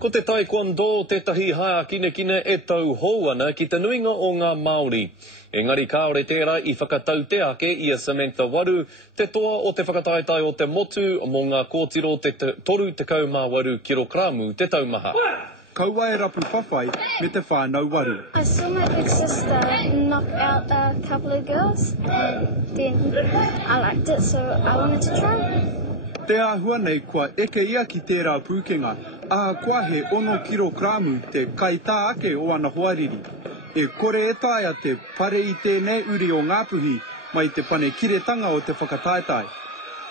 Ko te taekwondo tetahi haia kine e tau hou ana ki te nuinga o ngā Māori. Engari kāore tērā I whakatau te ake I a Samantha Waru, te toa o te whakataetai o te motu mō ngā kōtiro te 38 kilogramu te taumaha. Kaua e rapu whawhai me te whānau waru. I saw my big sister knock out a couple of girls. Then I liked it, so I wanted to try. Te āhua nei kua eke ia ki tērā pūkenga, aha kua he 1 kilogramu te kaitā ake o ana hoariri. E kore e taia te pare I tēnei uri o Ngāpuhi mai te pane kiretanga o te whakataetai.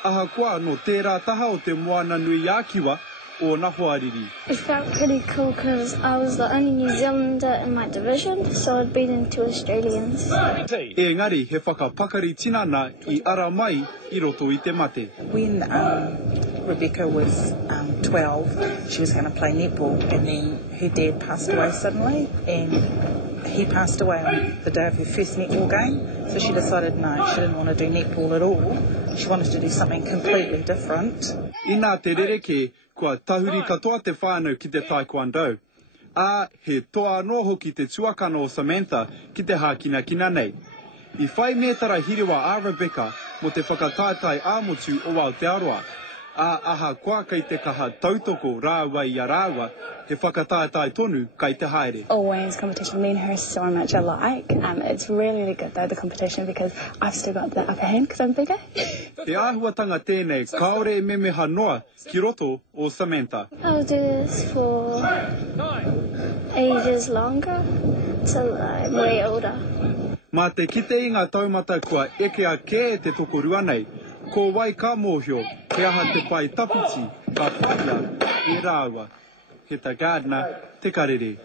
Aha kua no tērā taha o te moana nui ākiwa o na hoariri. It felt pretty cool because I was the only New Zealander in my division, so I'd beaten 2 Australians. Engari he whakapakari tinana I ara mai I roto I te mate. When Rebecca was 12, she was going to play netball, and then her dad passed away suddenly, and he passed away on the day of her first netball game, so she decided no, she didn't want to do netball at all. She wanted to do something completely different. Ina te rereke, kua tahuri katoa te whānau ki te taekwondo. Ā, he toa anō hoki te tuakana o Samantha ki te hākina nei. I whai mētara hiriwa a Rebecca mo te whakataetai āmotu o Aotearoa. Ā aha kua kei te kaha tautoko rāua I a rāua, he whakataetai tonu kei te haere. Always competition, me and her so much alike. It's really good though, the competition, because I've still got the upper hand because I'm bigger. Te āhuatanga tēnei, kaore e memeha noa ki roto o Samantha. I'll do this for ages longer, till I'm way older. Mā te kite I ngā taumata kua eke a kē te tokorua nei, ko wai ka mōhio, he aha te pai tapiti, ka whaia, e rāua. He ta Gardner, te karere.